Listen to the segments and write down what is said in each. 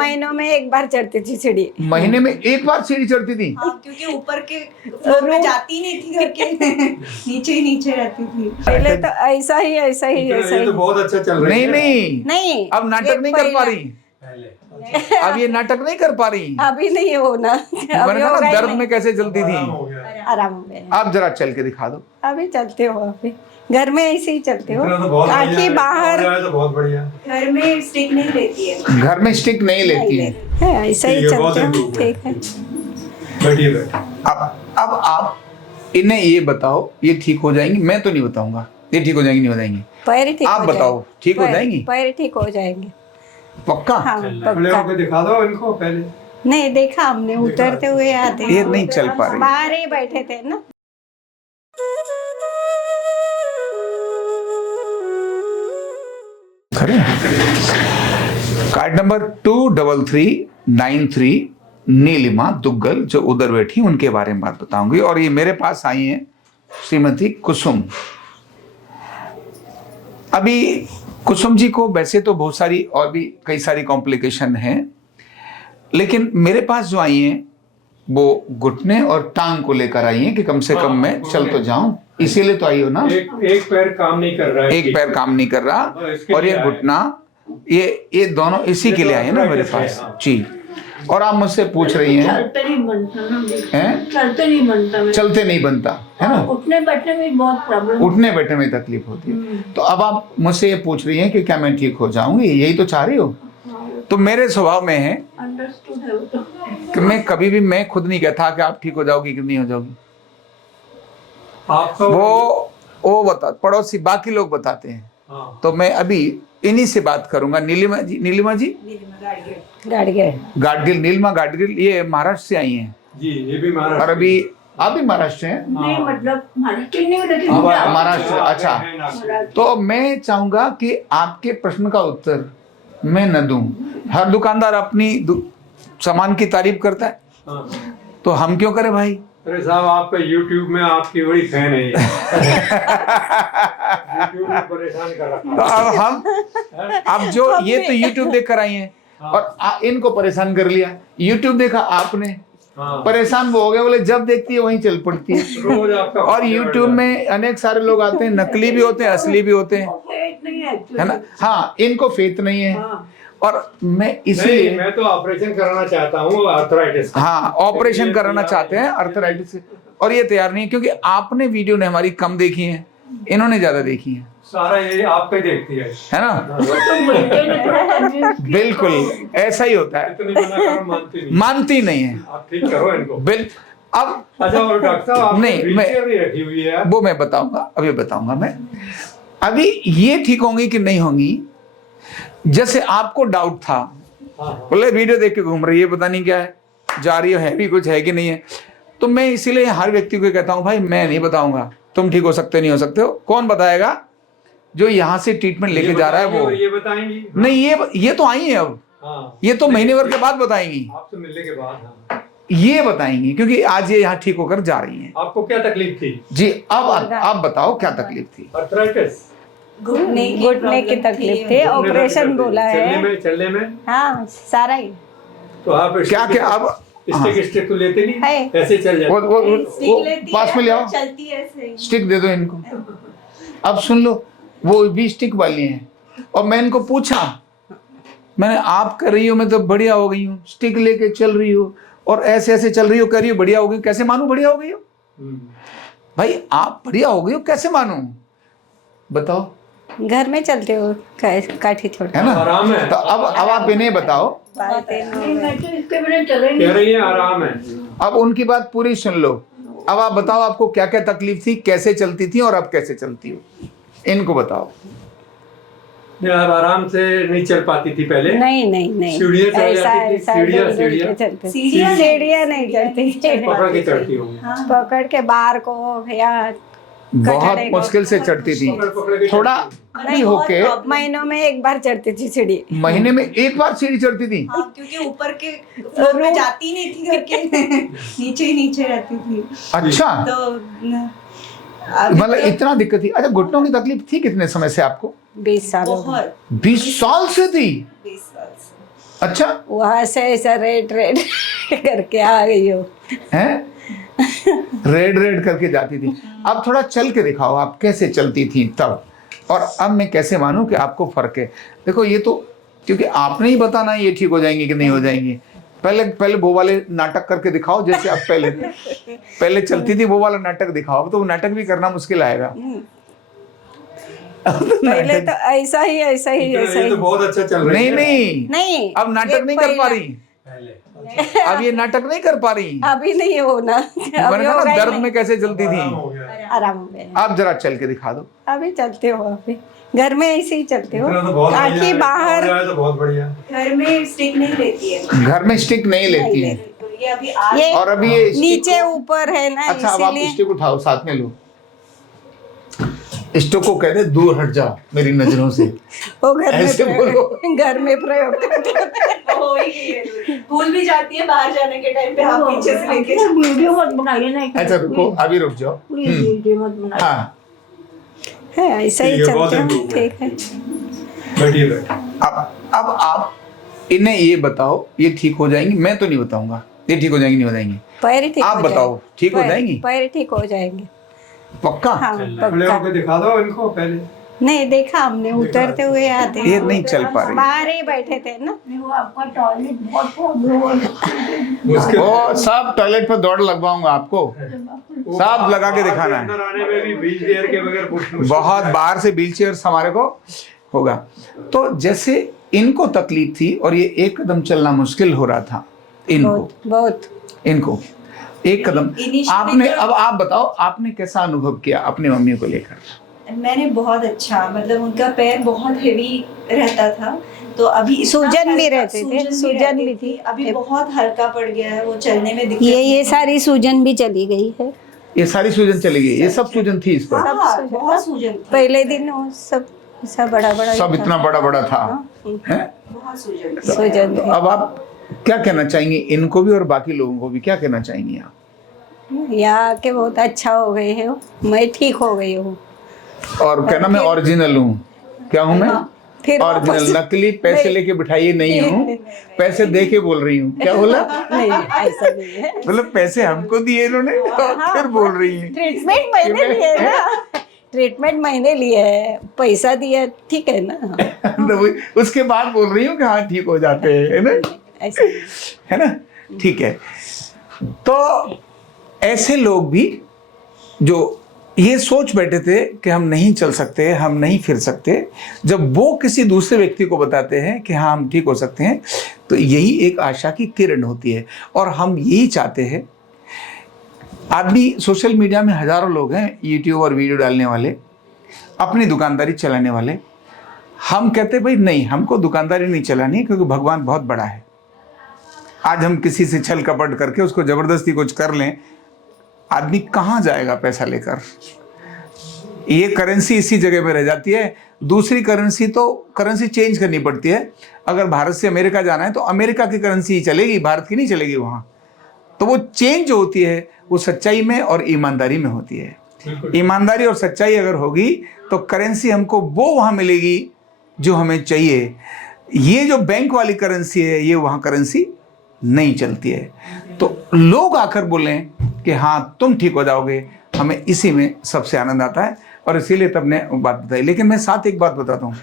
महीनों में एक बार चढ़ती थी सीढ़ी। महीने में एक बार सीढ़ी चढ़ती थी? हाँ, क्योंकि ऊपर के फ्लोर में जाती नहीं थी घर के नीचे ही नीचे रहती थी। पहले तो ऐसा ही ये तो बहुत अच्छा चल रहा है। नहीं, अब नाटक नहीं कर पा रही, अब ये नाटक नहीं कर पा रही। अभी नहीं हो ना, मैंने कहा ना दर्द में कैसे चलती थी। आराम हो गया। आप जरा चल के दिखा दो। अभी चलते हो, अभी घर में ऐसे ही चलते हो, तो बहुत ताकि बढ़िया है, बाहर हो जाए तो बहुत बढ़िया। घर में स्टिक नहीं लेती है। घर में स्टिक नहीं लेती है। है, ऐसा ही ठीक है, बहुत चलते हो। improvement। ठीक है। बैठिए बैठिए। अब आप इन्हें ये बताओ, ये ठीक हो जाएंगी? मैं तो नहीं बताऊंगा ये ठीक हो जाएंगी नहीं हो जाएंगी। पैर ठीक आप हो बताओ, जाएंगे। ठीक हो जाएंगी? पैर ठीक हो जाएंगे पक्का? हाँ खड़े पक्का। होकर दिखा दो इनको पहले। नहीं देखा हमने, उतरते हुए आते ये नहीं चल पा रही। बाहर ही बैठे थे ना। खड़े कार्ड नंबर 23393 नीलिमा दुग्गल जो उधर बैठी उनके बारे में बात बताऊंगी। और ये मेरे पास आई हैं श्रीमती कुसुम। अभी कुसुम जी को वैसे तो बहुत सारी और भी कई सारी कॉम्प्लिकेशन हैं, लेकिन मेरे पास जो आई हैं वो घुटने और टांग को लेकर आई हैं कि कम से कम मैं चल तो जाऊं, इसीलिए तो आई हो ना। एक पैर काम नहीं कर रहा है। एक पैर काम नहीं कर रहा और ये घुटना, ये दोनों इसी के लिए आए हैं ना मेरे पास जी। और आप मुझसे पूछ रही हैं चलते नहीं बनता ना, हैं? चलते नहीं बनता मेरे। चलते नहीं बनता है ना, उठने बैठने में बहुत प्रॉब्लम। उठने बैठने में तकलीफ होती है। तो अब आप मुझसे ये पूछ रही हैं कि क्या मैं ठीक हो जाऊंगी, यही तो चाह रही हो? तो मेरे स्वभाव में है अंडरस्टूड है वो तो। कि मैं कभी भी मैं खुद नहीं कहता कि आप ठीक हो जाओगी कि नहीं हो जाओगी। आप तो वो बता पड़ोसी बाकी लोग बताते हैं। हाँ। तो मैं अभी इन्हीं से बात करूंगा। नीलिमा जी गाडगिल, नीलिमा गाडगिल ये महाराष्ट्र से आई हैं जी, ये भी महाराष्ट्र। और अभी आप भी महाराष्ट्र हैं? नहीं मतलब महाराष्ट्र नहीं लेकिन महाराष्ट्र, अच्छा। तो मैं चाहूंगा कि आपके प्रश्न का उत्तर मैं न दूं। हर दुकानदार अपनी सामान की तारीफ करता है, हाँ। तो हम क्यों करें भाई? अरे साहब, आपका YouTube में आपकी बड़ी फैन है ये। YouTube में परेशान कर रखा तो अब अब जो ये तो YouTube देख कर आई हैं और इनको परेशान कर लिया। YouTube देखा आपने, हाँ। परेशान वो हो गए, बोले जब देखती है वहीं चल पड़ती है। रोज आपका और YouTube में अनेक सारे लोग आते हैं, नकली भी होते हैं, असली भी होते हैं, फेट नहीं है है ना। हाँ, इनको फेथ नहीं है। हाँ। और मैं नहीं, इसलिए मैं तो ऑपरेशन कराना चाहता हूँ आर्थराइटिस का। हाँ, ऑपरेशन कराना चाहते हैं अर्थराइटिस से, और ये तैयार नहीं है क्योंकि आपने वीडियो ने हमारी कम देखी है, इन्होंने ज्यादा देखी है सारा ये आप पे देखती है ना। तो बच्चे ने थोड़ा convince किया। बिल्कुल ऐसा ही होता है, इतनी मना करो, मानती नहीं। मानती नहीं है। आप ठीक करो इनको। अब अच्छा, और डॉक्टर साहब आपने नहीं, व्हीलचेयर भी रखी हुई है। वो मैं बताऊंगा, अभी बताऊंगा मैं। अभी ये ठीक होंगी कि नहीं होंगी, जैसे आपको डाउट था, हाँ। बोले वीडियो देख के घूम रही है, पता नहीं क्या है, जा रही है भी कुछ है कि नहीं है। तो मैं इसीलिए हर व्यक्ति को कहता हूं भाई मैं नहीं बताऊंगा तुम ठीक हो सकते नहीं हो सकते हो। कौन बताएगा? जो यहाँ से ट्रीटमेंट लेके जा रहा है वो। ये बताएंगी? नहीं, ये तो आई है अब, हाँ। ये तो महीने भर के बाद बताएंगी, आपसे मिलने के बाद। हाँ। ये बताएंगी क्योंकि आज ये यहाँ ठीक होकर जा रही हैं। आपको क्या तकलीफ थी? जी, अब आप बताओ क्या तकलीफ थी? आर्थराइटिस, घुटने की तकलीफ थी, ऑपरेशन बोला है। चलने में हाँ, सारा ही। तो आप क्या क्या अब स्टिक तो लेते नहीं, है। ऐसे चल जाते? वो पास में ले आओ, चलती है ऐसे ही। स्टिक दे दो इनको। अब सुन लो, वो भी स्टिक वाली हैं। और मैं इनको पूछा, मैंने आप कर रही हो, मैं तो बढ़िया हो गई हूँ, स्टिक लेके चल रही हो और ऐसे ऐसे चल रही हो, कर रही हो बढ़िया हो गई, कैसे मानू बढ़िया हो गई हो? भाई आप बढ़िया हो गई हो, कैसे मानू बताओ? घर में चलते हो, काठी छोड़ है ना। आराम है। तो अब आप इन्हें बताओ। नहीं, मैं तो इसके बिना चले कह नहीं। रही है आराम है। अब उनकी बात पूरी सुन लो। अब आप बताओ आपको क्या क्या तकलीफ थी, कैसे चलती थी और अब कैसे चलती हो, इनको बताओ। आप आराम से नहीं चल पाती थी पहले? नहीं सीढ़ियाँ चढ़ ऐसा जाती थी, ऐसा सीढ़ियाँ दूर-दूर के सीढ़ियाँ चलते। सीढ़ियाँ सीढ़ियाँ नहीं चलती, पकड़ के चढ़ती होंगी। पकड़ के बाहर को या बहुत मुश्किल से चढ़ती थी, पकड़ के थोड़ा खड़ी होके। महीनों में एक बार चढ़ती थी सीढ़ी। महीने में एक बार सीढ़ी चढ़ती थी? हाँ, क्योंकि ऊपर के फ्लोर में जाती नहीं थी घर के नीचे ही नीचे रहती थी। अच्छा, तो मतलब इतना दिक्कत थी। अच्छा, घुटनों की तकलीफ थी कितने समय से आपको? 20 साल हो गए। बहुत 20 साल से थी? 20 साल से। अच्छा वहां से ऐसा रेड रेड करके आ गई हो। हैं? रेड रेड करके जाती थी। अब थोड़ा चल के दिखाओ आप कैसे चलती थी तब, और अब मैं कैसे मानूं कि आपको फर्क है। देखो ये तो क्योंकि आपने ही बताना है ये ठीक हो जाएंगी कि नहीं हो जाएंगी। पहले वो वाले नाटक करके दिखाओ जैसे आप पहले चलती थी, वो वाला नाटक दिखाओ। अब तो वो नाटक भी करना मुश्किल आएगा। पहले तो ऐसा ही ऐसा ही ऐसा ये ही। तो बहुत अच्छा चल रहा है। नहीं नहीं अब नाटक नहीं कर पा रही, पहले अब ये नाटक नहीं कर पा रही। अभी नहीं होना। मैंने अभी कहा होगा ना ही दर्द नहीं। में कैसे चलती आराम थी। हो गया। आराम हो गया। आप जरा चल के दिखा दो। अभी चलते हो, अभी घर में ऐसे ही चलते हो, इतना तो बहुत बढ़िया ताकि है, बाहर हो जाए तो बहुत बढ़िया। घर में स्टिक नहीं लेती है। घर में स्टिक नहीं लेती है। तो ये अभी आज ये और अभी ये स्टिक नीचे को- ऊपर है ना, अच्छा अब आप इसीलिए स्टिक उठाओ, साथ में लो। स्टिक को कहते हैं दूर हट जा मेरी नजरों से। वो घर ऐसे में बोलो। घर में प्रयोग करते हैं। हो ही गई है। भूल भी जाती है बाहर जाने के टाइम पे, आप पीछे से लेके अच्छा, वीडियो मत बनाइए ना। अच्छा रुको, अभी रुक जाओ। प्लीज वीडियो मत बनाइए। हाँ है ऐसा ही ठीक है, बहुत चलते हो। improvement। ठीक है। बैठिए बैठिए। अब आप इन्हें ये बताओ ये ठीक हो जाएंगी। मैं तो नहीं बताऊंगा ये ठीक हो जाएंगी नहीं हो जाएंगी। पैर ठीक आप हो बताओ, जाएंगे। ठीक हो पैर- जाएंगी? पैर ठीक हो जाएंगे। पक्का? हाँ खड़े पक्का। होकर दिखा दो इनको पहले। नहीं देखा हमने, उतरते हुए आते ये नहीं चल पा रही। बाहर ही बैठे थे ना। नहीं, वो आपका टॉयलेट बहुत प्रॉब्लम है। उसके वो सब टॉयलेट पर दौड़ लगवाऊंगा आपको, सब लगा के दिखाना है। अंदर आने में भी व्हील चेयर के बगैर कुछ मुश्किल। बहुत बाहर से व्हील चेयर हमारे को होगा। तो जैसे इनको तकलीफ थी और ये एक कदम चलना मुश्किल हो रहा था इनको, बहुत इनको एक कदम। Initially आपने तो- अब आप बताओ आपने कैसा अनुभव किया अपनी मम्मी को लेकर? मैंने बहुत अच्छा, मतलब उनका पैर बहुत हेवी रहता था, तो अभी इतना सूजन भी हल्का- रहते थे, सूजन सूजन रहती भी थी। थी। अभी बहुत हल्का पड़ गया है, वो चलने में दिक्कत ये सारी सूजन भी चली गई है। ये सारी सूजन चली गई, ये सब सूजन थी इस पर, हाँ, सब सूजन- बहुत सूजन थी। पहले दिन वो सब बड़ा बड़ा सब इतना बड़ा बड़ा था हैं? बहुत सूजन थी। सूजन तो अब आप क्या कहना चाहेंगी इनको भी और बाकी लोगों को भी, क्या कहना चाहेंगी आप? यहाँ के बहुत अच्छा हो गए है, मैं ठीक हो गई हूँ। और कहना मैं ओरिजिनल हूँ, क्या हूँ मैं? फिर ओरिजिनल, वापस- नकली पैसे नहीं। लेके बिठाई नहीं हूँ, पैसे दे के बोल रही हूँ। क्या बोला? नहीं ऐसा नहीं है। मतलब पैसे हमको दिए इन्होंने और फिर बोल रही है। ट्रीटमेंट मैंने लिए ना, ट्रीटमेंट मैंने लिए है, पैसा दिया, ठीक है ना। तो उसके बाद बोल रही हूँ कि हाँ ठीक हो जाते हैं, है ना? ऐसा नहीं। है ना? ठीक है। तो ऐसे लोग भी जो ये सोच बैठे थे कि हम नहीं चल सकते, हम नहीं फिर सकते, जब वो किसी दूसरे व्यक्ति को बताते हैं कि हाँ हम ठीक हो सकते हैं, तो यही एक आशा की किरण होती है। और हम यही चाहते हैं। आदमी सोशल मीडिया में हजारों लोग हैं, यूट्यूब और वीडियो डालने वाले, अपनी दुकानदारी चलाने वाले। हम कहते भाई नहीं, हमको दुकानदारी नहीं चलानी क्योंकि भगवान बहुत बड़ा है। आज हम किसी से छल कपट करके उसको जबरदस्ती कुछ कर लें, आदमी कहाँ जाएगा पैसा लेकर? ये करेंसी इसी जगह पे रह जाती है। दूसरी करेंसी तो करेंसी चेंज करनी पड़ती है। अगर भारत से अमेरिका जाना है तो अमेरिका की करेंसी ही चलेगी, भारत की नहीं चलेगी वहाँ। तो वो चेंज जो होती है वो सच्चाई में और ईमानदारी में होती है। ईमानदारी और सच्चाई अगर होगी तो करेंसी हमको वो वहाँ मिलेगी जो हमें चाहिए। ये जो बैंक वाली करेंसी है ये वहाँ करेंसी नहीं चलती है। तो लोग आकर बोलें कि हाँ तुम ठीक हो जाओगे, हमें इसी में सबसे आनंद आता है। और इसीलिए तब ने बात बताई। लेकिन मैं साथ एक बात बताता हूँ।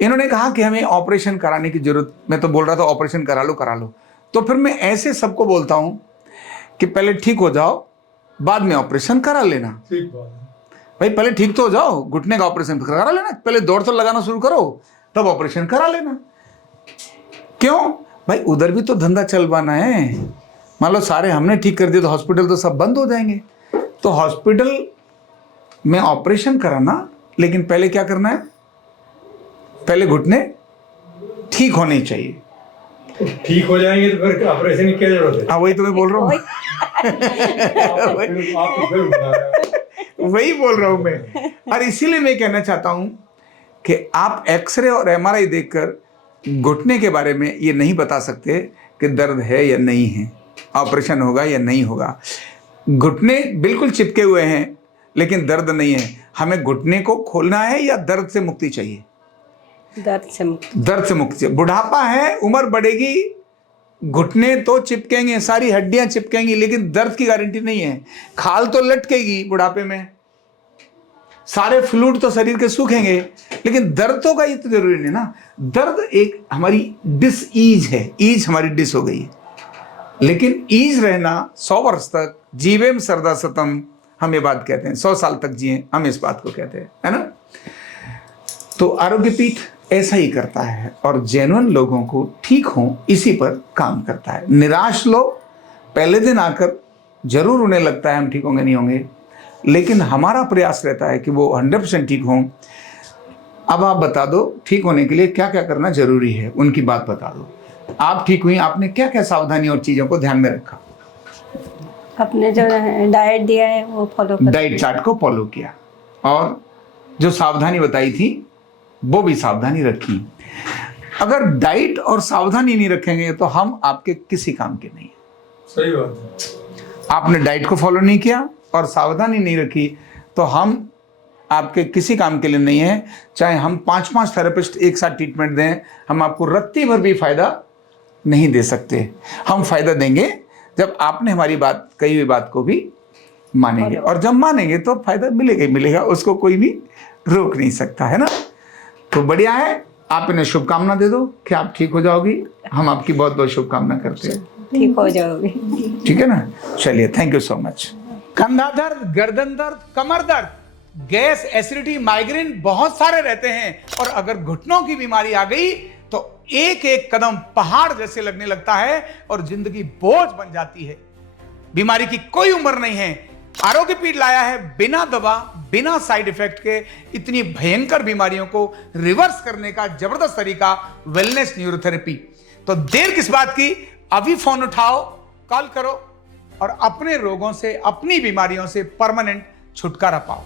इन्होंने कहा कि हमें ऑपरेशन कराने की जरूरत, मैं तो बोल रहा था ऑपरेशन करा लो। तो फिर मैं ऐसे सबको बोलता हूँ कि पहले ठीक हो जाओ, बाद में ऑपरेशन करा लेना। ठीक बात है। भाई पहले ठीक तो हो जाओ, घुटने का ऑपरेशन करा लेना, पहले दौड़ तो लगाना शुरू करो, तब ऑपरेशन करा लेना। क्यों भाई? उधर भी तो धंधा चल पाना है। मान लो सारे हमने ठीक कर दिया तो हॉस्पिटल तो सब बंद हो जाएंगे। तो हॉस्पिटल में ऑपरेशन कराना, लेकिन पहले क्या करना है? पहले घुटने ठीक होने चाहिए। ठीक हो जाएंगे तो फिर ऑपरेशन की क्या जरूरत है? हाँ वही तो मैं बोल रहा हूँ। आप तो फिर बता रहे हो। वही बोल रहा हूं मैं। और इसीलिए मैं कहना चाहता हूं कि आप एक्सरे और एमआरआई देखकर घुटने के बारे में ये नहीं बता सकते कि दर्द है या नहीं है, ऑपरेशन होगा या नहीं होगा। घुटने बिल्कुल चिपके हुए हैं लेकिन दर्द नहीं है। हमें घुटने को खोलना है या दर्द से मुक्ति चाहिए? दर्द से मुक्त। दर्द से मुक्ति। बुढ़ापा है, उम्र बढ़ेगी, घुटने तो चिपकेंगे, सारी हड्डियां चिपकेंगी, लेकिन दर्द की गारंटी नहीं है। खाल तो लटकेगी बुढ़ापे में, सारे फ्लूइड तो शरीर के सूखेंगे, लेकिन दर्द तो का ये तो जरूरी नहीं ना। दर्द एक हमारी डिसईज है, ईज हमारी डिस हो गई है, लेकिन ईज रहना 100 वर्ष तक, जीवेम सरदा सतम, हम ये बात कहते हैं, 100 साल तक जिए, हम इस बात को कहते हैं, है ना। तो आरोग्य पीठ ऐसा ही करता है और जेन्युइन लोगों को ठीक हो इसी पर काम करता है। निराश लोग पहले दिन आकर जरूर उन्हें लगता है हम ठीक होंगे नहीं होंगे, लेकिन हमारा प्रयास रहता है कि वो 100% ठीक हों। अब आप बता दो ठीक होने के लिए क्या क्या करना जरूरी है, उनकी बात बता दो। आप ठीक हुई, आपने क्या क्या सावधानी और चीजों को ध्यान में रखा? अपने जो डाइट दिया है वो फॉलो कर। डाइट चार्ट को फॉलो किया और जो सावधानी बताई थी वो भी सावधानी रखी। अगर डाइट और सावधानी नहीं रखेंगे तो हम आपके किसी काम के नहीं। सही बात है। आपने डाइट को फॉलो नहीं किया और सावधानी नहीं रखी तो हम आपके किसी काम के लिए नहीं है। चाहे हम 5-5 थेरेपिस्ट एक साथ ट्रीटमेंट दें, हम आपको रत्ती भर भी फायदा नहीं दे सकते। हम फायदा देंगे जब आपने हमारी बात, कही हुई बात को भी मानेंगे, और जब मानेंगे तो फायदा मिलेगा ही मिलेगा, उसको कोई भी रोक नहीं सकता, है ना। तो बढ़िया है, आप इन्हें शुभकामना दे दो कि आप ठीक हो जाओगी। हम आपकी बहुत बहुत शुभकामना करते हैं, ठीक हो जाओगे। ठीक है ना। चलिए, थैंक यू सो मच। कंधा दर्द, गर्दन दर्द, कमर दर्द, गैस, एसिडिटी, माइग्रेन बहुत सारे रहते हैं, और अगर घुटनों की बीमारी आ गई तो एक एक कदम पहाड़ जैसे लगने लगता है और जिंदगी बोझ बन जाती है। बीमारी की कोई उम्र नहीं है। आरोग्य पीठ लाया है बिना दवा, बिना साइड इफेक्ट के इतनी भयंकर बीमारियों को रिवर्स करने का जबरदस्त तरीका, वेलनेस न्यूरोथेरेपी। तो देर किस बात की, अभी फोन उठाओ, कॉल करो और अपने रोगों से, अपनी बीमारियों से परमानेंट छुटकारा पाओ।